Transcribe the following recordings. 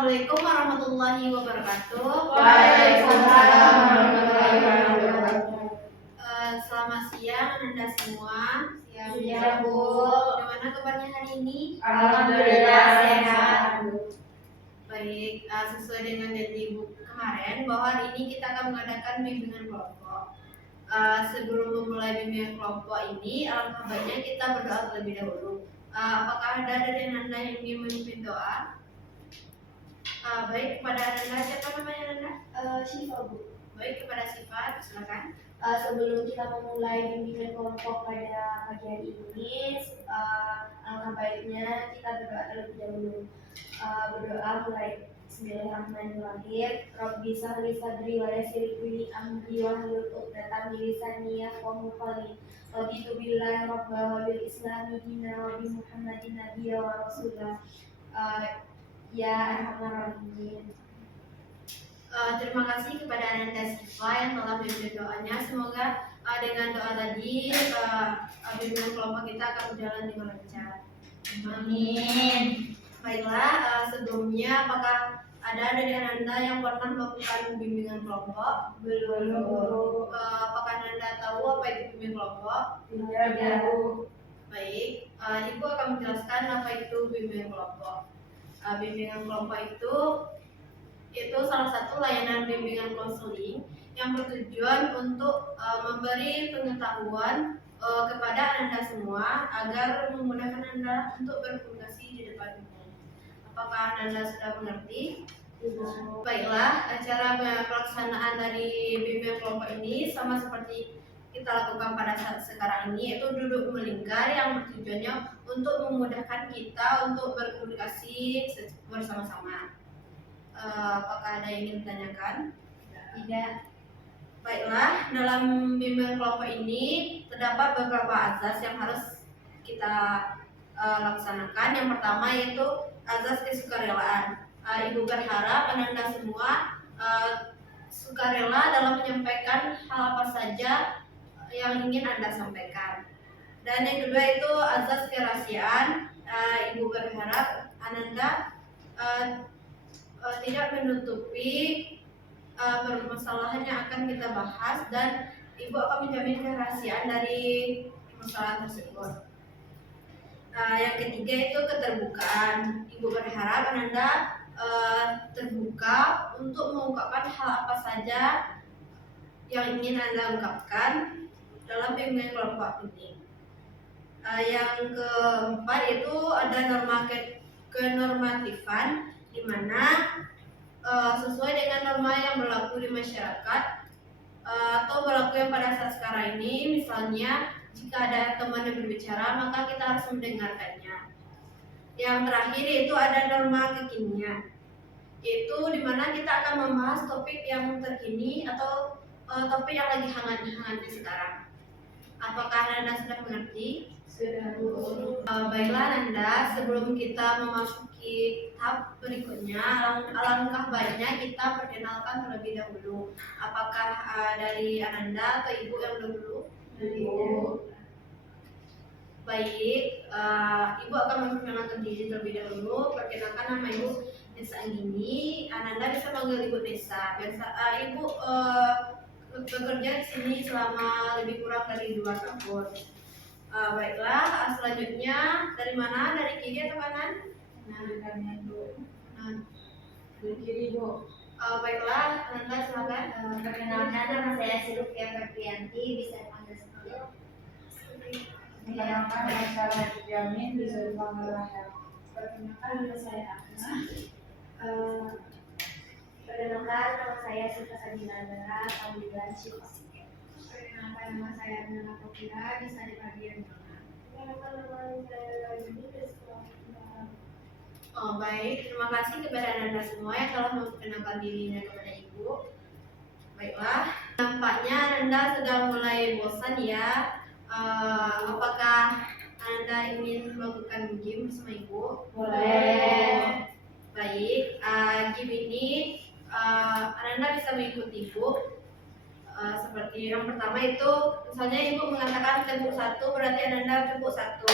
Assalamualaikum warahmatullahi wabarakatuh. Waalaikumsalam warahmatullahi wabarakatuh. Selamat siang Anda semua. Siang, Bu. Bagaimana kabarnya hari ini? Alhamdulillah sehat. Baik, sesuai dengan janji Ibu kemarin bahwa hari ini kita akan mengadakan bimbingan kelompok. Sebelum memulai bimbingan kelompok ini, alangkah baiknya kita berdoa terlebih dahulu. Apakah ada dari Anda yang ingin memimpin doa? Baik, kepada Anda, siapa namanya Anda? Syifa, Bu. Baik, kepada Syifa, silakan. Sebelum kita memulai bimbingan kelompok pada pagi hari ini, alangkah baiknya kita berdoa terlebih dahulu. Berdoa mulai Bismillahirrahmanirrahim. Rabbi shrah sadri wa yassir li amri wahlul 'uqdatam min lisani yafqahu qawli. Raditu billahi rabban wa bil islami dinan wa bi Muhammadin nabiyyan wa rasulah. Ya Arhamar Rahimin. Terima kasih kepada Anda Syifa yang telah memimpin doanya. Semoga dengan doa tadi bimbingan kelompok kita akan berjalan dengan lancar. Amin. Baiklah, sebelumnya apakah ada dari Anda yang pernah melakukan bimbingan kelompok? Belum. Apakah Anda tahu apa itu bimbingan kelompok? Tidak, Bu. Baik, Ibu akan menjelaskan apa itu bimbingan kelompok. Bimbingan kelompok itu salah satu layanan bimbingan konseling yang bertujuan untuk memberi pengetahuan kepada Anda semua agar memudahkan Anda untuk berkomunikasi di depan umum. Apakah Anda sudah mengerti? Baiklah, cara pelaksanaan dari bimbingan kelompok ini sama seperti kita lakukan pada saat sekarang ini, yaitu duduk melingkar yang tujuannya untuk memudahkan kita untuk berkomunikasi bersama-sama. Apakah ada yang ingin ditanyakan? Tidak. Baiklah, dalam bimbingan kelompok ini terdapat beberapa azas yang harus kita laksanakan. Yang pertama yaitu azas kesukarelaan. Ibu berharap Anda semua sukarela dalam menyampaikan hal apa saja yang ingin Anda sampaikan. Dan yang kedua itu azas kerahasiaan. Ibu berharap Anda tidak menutupi permasalahan yang akan kita bahas, dan Ibu akan menjamin kerahasiaan dari permasalahan tersebut. Yang ketiga itu keterbukaan. Ibu berharap Anda terbuka untuk mengungkapkan hal apa saja yang ingin Anda ungkapkan dalam bimbingan kelompok ini. Yang keempat itu ada norma kenormatifan, di mana sesuai dengan norma yang berlaku di masyarakat atau berlaku yang pada saat sekarang ini. Misalnya jika ada teman yang berbicara, maka kita harus mendengarkannya. Yang terakhir itu ada norma kekinian, yaitu di mana kita akan membahas topik yang terkini atau topik yang lagi hangat-hangatnya sekarang. Apakah Anda sudah mengerti? Sudah, Bu. Baiklah Anda, sebelum kita memasuki tahap berikutnya, alangkah baiknya kita perkenalkan terlebih dahulu. Apakah dari Anda atau Ibu yang dulu? Ibu. Baik, Ibu akan memperkenalkan diri terlebih dahulu. Perkenalkan, nama Ibu Nesa Anggini. Anda bisa panggil Ibu Nesa. Ibu bekerja di sini selama lebih kurang dari 2 tahun. Baiklah, selanjutnya dari mana? Dari kiri atau kanan? Kanan, Bu. Dari kiri, Bu. Baiklah, Anda silakan. Perkenalkan, nama saya Silvia Febrianti, bisa dipanggil Silvia. Perkenalkan, nama saya Jamin, bisa dipanggil Rahel. Perkenalkan, nama saya Akna. Perkenalkan, nama saya Sita Sabinandara, panggilan Syifa. Perkenalkan, nama saya Nana Kopira, bisa dipanggil Nona. Perkenalkan, nama saya Yuni. Baik, terima kasih kepada Anda semua yang telah memperkenalkan dirinya kepada Ibu. Baiklah, nampaknya Anda sudah mulai bosan ya. Apakah Anda ingin melakukan game bersama Ibu? Boleh. Baik, game ini Anda bisa mengikuti Ibu. Seperti yang pertama itu, misalnya Ibu mengatakan tepuk 1, berarti Anda tepuk 1.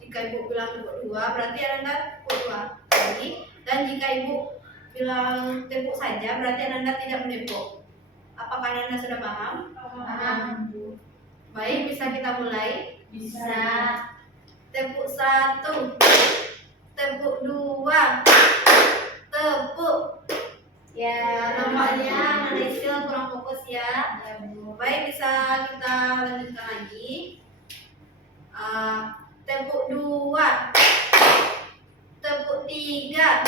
Jika Ibu bilang tepuk 2, berarti Anda tepuk 2. Jadi Dan jika Ibu bilang tepuk saja, berarti Ananda tidak menepuk. Apakah Ananda sudah paham? Paham. Baik, bisa kita mulai? Bisa. Tepuk 1, tepuk 2, tepuk. Ya, Nampaknya Ananda Isil kurang fokus ya. Ya, Bu. Baik, bisa kita lanjutkan lagi. Tepuk 2, tepuk 3,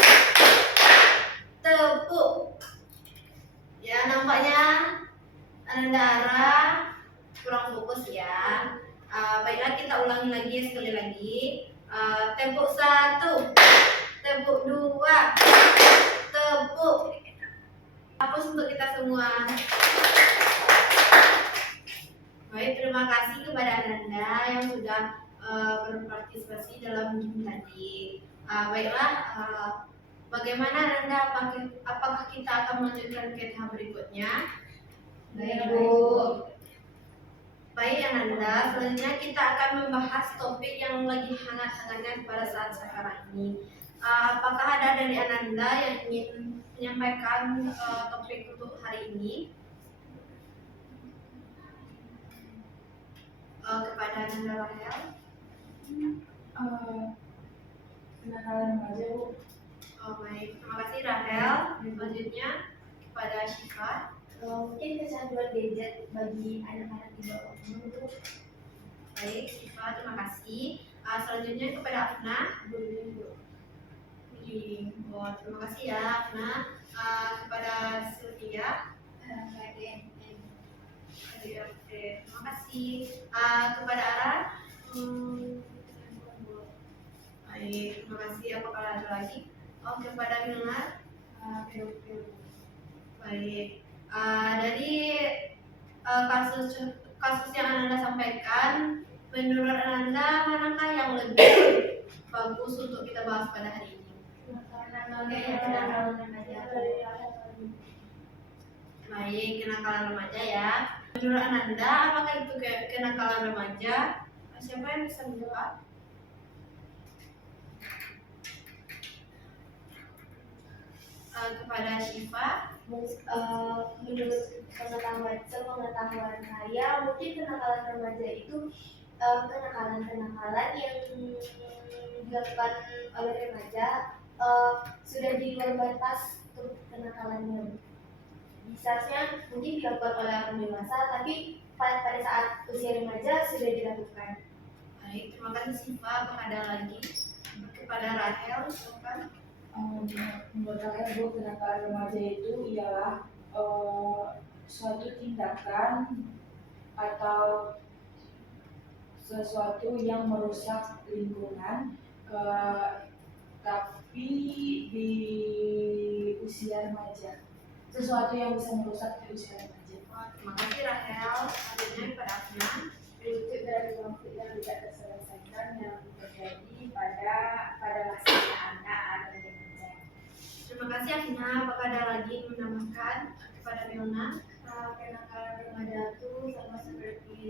tepuk. Ya, nampaknya Ananda Ara kurang fokus ya. Baiklah, kita ulangi lagi sekali lagi. Tepuk 1, tepuk 2, tepuk. Hapus untuk kita semua. Baik, terima kasih kepada Ananda yang sudah berpartisipasi dalam game tadi. Baiklah, bagaimana Ananda? Apakah kita akan melanjutkan ke tahap berikutnya? Baik, Bu. Baik Ananda, selanjutnya kita akan membahas topik yang lagi hangat-hangatnya pada saat sekarang ini. Apakah ada dari Ananda yang ingin menyampaikan topik untuk hari ini? Kepada Ananda Rahel. Kenakalan remaja, Bu. Baik, terima kasih Rahel. Selanjutnya kepada Syifa. Mungkin kecanduan gadget bagi anak-anak di bawah umur, Bu. Baik, Syifa, terima kasih. Selanjutnya kepada Afna. Terima kasih ya Afna. Kepada Sylvia. Terima kasih. Kepada Ara. Baik, terima kasih. Apakah ada lagi? Kepada Milna. Baik. Dari kasus yang Ananda sampaikan, menurut Ananda manakah yang lebih bagus untuk kita bahas pada hari ini? Baik, kenakalan remaja ya. Menurut Ananda, apakah itu kenakalan remaja? Siapa yang bisa menjawab? Kepada Syifa. Menurut sepengetahuan saya, mungkin kenakalan remaja itu kenakalan-kenakalan yang dilakukan oleh remaja sudah di luar batas untuk kenakalannya. Seharusnya mungkin dilakukan oleh orang dewasa, tapi pada saat usia remaja sudah dilakukan. Baik, terima kasih Syifa. Apakah ada lagi? Kepada Rahel, silakan. Menurut saya, Bu, kenakalan remaja itu ialah suatu tindakan atau sesuatu yang merusak lingkungan, tapi di usia remaja. Sesuatu yang bisa merusak di usia remaja. Terima kasih Rahel. Selanjutnya kepada Afna. Prinsip dari konflik yang tidak terselesaikan yang terjadi pada masa anak atau remaja. Terima kasih Afna. Apakah ada lagi yang menambahkan? Kepada Milna. Kenakalan remaja itu sama seperti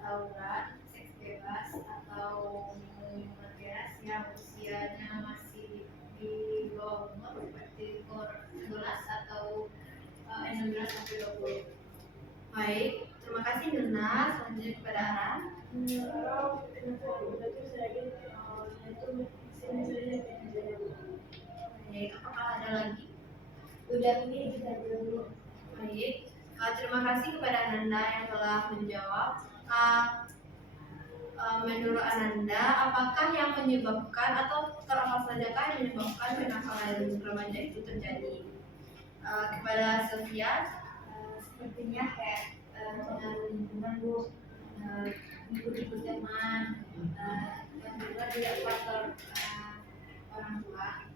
tawuran, seks bebas, atau minum keras yang usianya masih di bawah umur seperti 11 atau 16 sampai 20. Baik, terima kasih Milna. Selanjutnya kepada Ara. Baik, apakah ada lagi? Udah, ini kita dulu. Baik, terima kasih kepada Ananda yang telah menjawab. Menurut Ananda, apakah yang menyebabkan atau faktor apa sajakah yang menyebabkan kenakalan remaja itu terjadi? Kepada Sylvia. Sepertinya kayak pengaruh lingkungan, Bu, ikut-ikut teman, dan juga tidak faktor orang tua.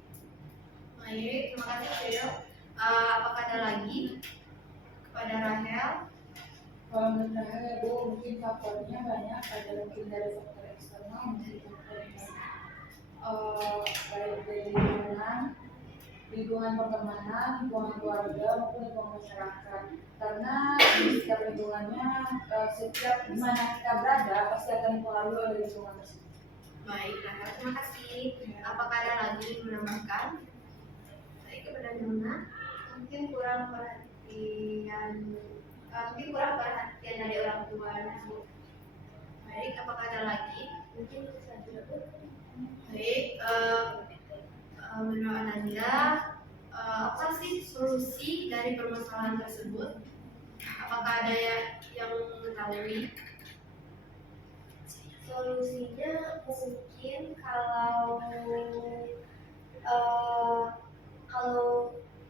Baik, terima kasih Theo. Apakah ada lagi? Kepada Rahel. Kalau menurut saya, Bu, mungkin faktornya banyak, ada mungkin dari faktor eksternal, mungkin faktor internal, baik dari lingkungan pertemanan, lingkungan keluarga maupun lingkungan masyarakat. Karena di setiap lingkungannya, setiap di mana kita berada pasti akan dipengaruhi oleh lingkungan tersebut. Baik, Rahel, terima kasih. Apakah ada lagi yang menambahkan? bagaimana? Mungkin kurang perhatian dari orang tua, Bu. Baik, apakah ada lagi? Mungkin itu saja, Bu. Baik, menurut Ananda, apa sih solusi dari permasalahan tersebut? Apakah ada yang mengetahui? Solusinya mungkin kalau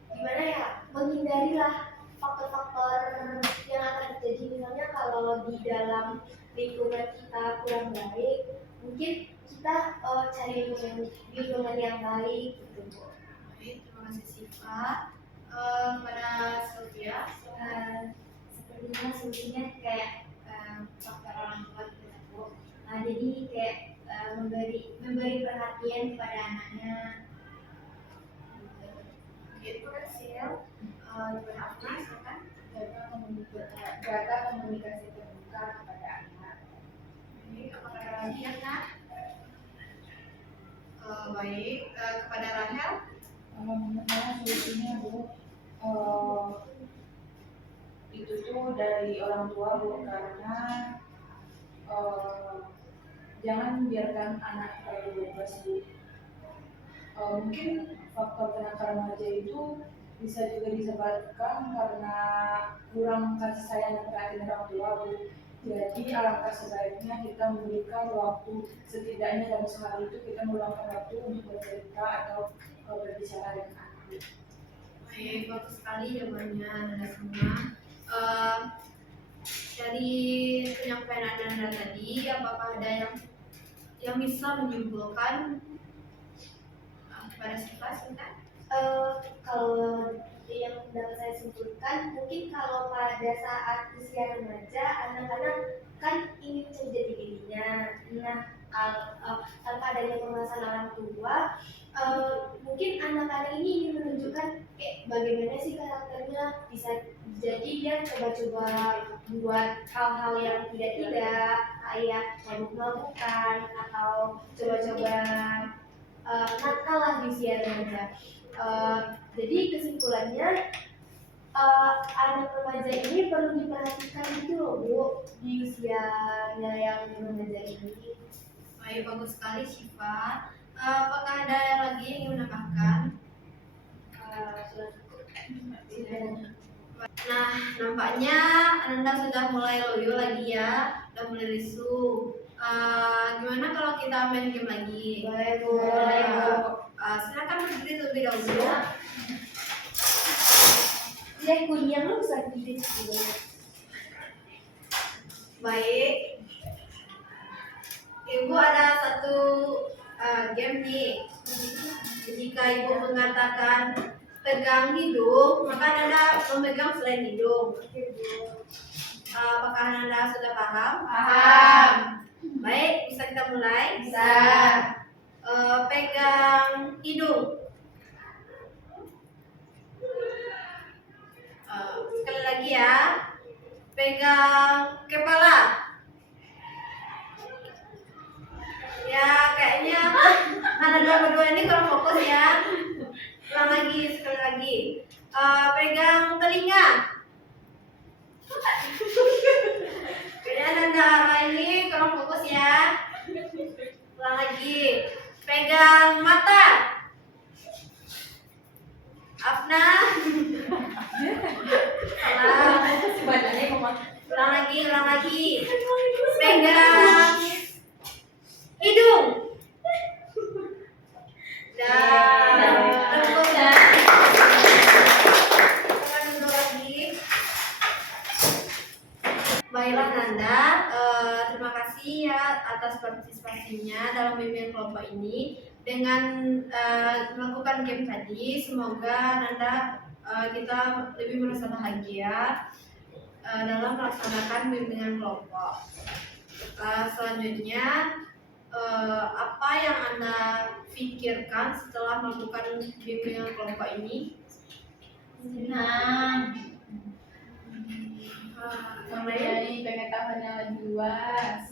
gimana ya, menghindarilah faktor-faktor yang akan terjadi. Misalnya kalau di dalam lingkungan kita kurang baik, mungkin kita cari lingkungan yang baik gitu, Bu. Baik, terima kasih Siva. Pada Sylvia, Sepertinya solusinya kayak faktor orang tua gitu, Bu. Jadi kayak memberi perhatian kepada anaknya. itu Sil, kepada Afna, silakan. jaga komunikasi terbuka kepada anak. Baik, apakah ada lagi ya, Kak? Baik, kepada Rahel. Menurut saya solusinya Bu, itu tuh dari orang tua Bu, karena jangan biarkan anak terlalu bebas Bu. Mungkin faktor kenakalan remaja itu bisa juga disebabkan karena kurang kasih sayang dan perhatian orang tua Bu. Jadi alangkah sebaiknya kita memberikan waktu, setidaknya dalam sehari itu kita meluangkan waktu untuk bercerita atau berbicara dengan anak. Baik, bagus sekali jawabannya Anda semua. Dari penyampaian Anda tadi, apakah ada yang bisa menyimpulkan pada Siva, silakan? Kalau yang dapat saya simpulkan, mungkin kalau pada saat usia remaja, anak-anak kan ingin menjadi dirinya. Nah, kalau tanpa adanya pengawasan orang tua, mungkin anak-anak ini ingin menunjukkan kayak bagaimana sih karakternya. Bisa jadi dia coba-coba buat hal-hal yang tidak kayak mabuk-mabukan atau coba-coba nakal lah di usia remaja. Jadi kesimpulannya anak remaja ini perlu diperhatikan gitu loh Bu, di usianya yang remaja ini. Baik, bagus sekali Siva. Apakah ada yang lagi yang ingin menambahkan? Nah, nampaknya Anda sudah mulai loyo lagi ya, sudah mulai risu. Gimana kalau kita main game lagi? Boleh Bu. Silakan berdiri terlebih dahulu. Dia kunyah lu bisa berdiri dulu. Baik. Ibu ada satu game nih. Jika ibu mengatakan pegang hidung, maka Anda memegang selain hidung. Apakah Anda sudah paham? Paham. Baik, bisa kita mulai? Bisa. Pegang hidung. Sekali lagi ya. Pegang kepala. Ya, kayaknya Anda berdua ini kurang fokus ya. Ulang lagi, sekali lagi. Pegang telinga. Kayaknya Anda ini kurang fokus ya. Ulang lagi. Pegang mata. Afna. Salah. Ulang lagi. Pegang hidung. Dan tepuk tangan dulu lagi. Baiklah Nanda, terima kasih ya atas partisipasinya dalam bimbingan kelompok ini. Dengan melakukan game tadi, semoga Nanda kita lebih merasa bahagia dalam melaksanakan bimbingan kelompok. Selanjutnya, apa yang Anda pikirkan setelah melakukan bimbingan kelompok ini? Senang. Yang lain? Mempunyai pengetahuan yang lebih luas.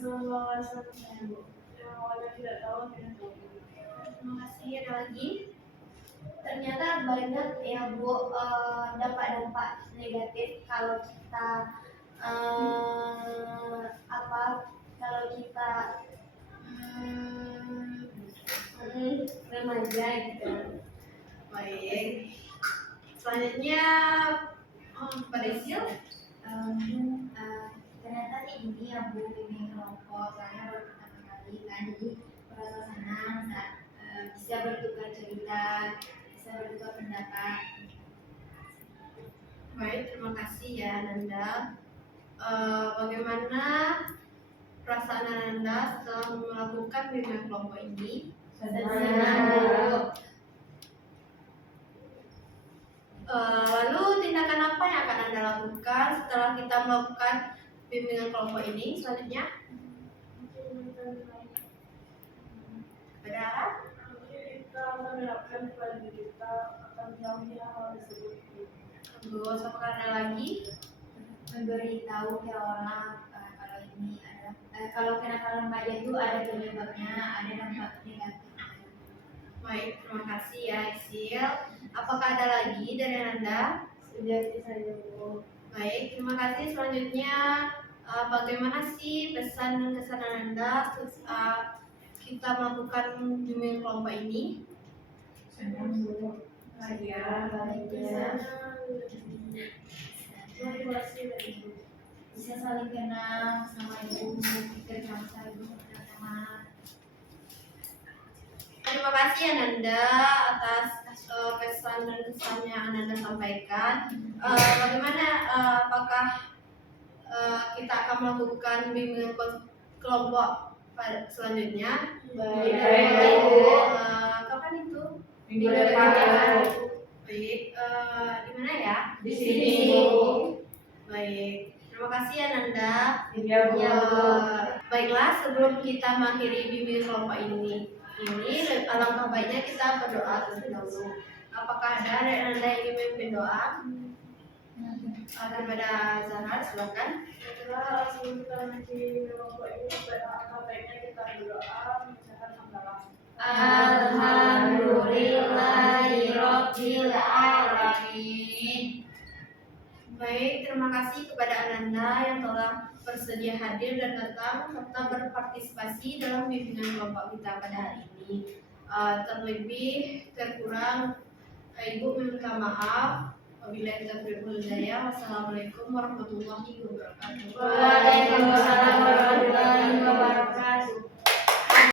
Terima kasih. Ada lagi? Ternyata banyak ya Bu dampak-dampak negatif kalau kita kalau kita remaja gitu. Baik. Selanjutnya Pak Desil. Ternyata ini ya Bu bimbing kelompok, soalnya baru pertama kali kan, jadi merasa senang saat bisa bertukar cerita, bisa bertukar pendapat. Baik, terima kasih ya Nanda. Bagaimana perasaan Nanda setelah melakukan bimbingan kelompok ini? Senang. Lalu tindakan apa yang akan Anda lakukan setelah kita melakukan bimbingan kelompok ini? Selanjutnya, Saudara? Kita menerapkan kepada diri kita akan menjauhi hal tersebut. Terus apakah ada lagi? Memberitahu ke orang kalau ini ada kalau kenakalan remaja itu ada penyebabnya, ada dampak negatifnya. Baik, terima kasih ya Isil. Apakah ada lagi dari Anda? Sudah itu saja Bu. Baik, terima kasih. Selanjutnya, bagaimana sih pesan dan kesan Anda saat kita melakukan bimbingan kelompok ini? Senang Bu. Saya motivasi dari Bu. Bisa saling kenal sama ibu, pikir sama ibu sama. Terima kasih Ananda atas kesan dan kesan yang Ananda sampaikan. Bagaimana apakah kita akan melakukan bimbingan kelompok selanjutnya? Baik, Bu. Kapan itu? Minggu depan. Baik, di mana ya? Di sini Bu. Baik, terima kasih Ananda. Iya Bu. Baiklah, sebelum kita mengakhiri bimbingan kelompok ini alangkah baiknya kita berdoa terlebih dahulu. Apakah ada dari Anda yang ingin memimpin doa? Kepada Zahra, silakan. Setelah sebelum kita mengakhiri kelompok ini, alangkah baiknya kita berdoa mengucapkan hamdalah. Alhamdulillahirabbil alamin. Baik, terima kasih kepada Ananda yang telah bersedia hadir dan datang serta berpartisipasi dalam bimbingan kelompok kita pada hari ini. Terlebih terkurang Ibu meminta maaf. Wabillahi taufiq wal hidayah. Wassalamualaikum warahmatullahi wabarakatuh. Waalaikumsalam warahmatullahi wabarakatuh.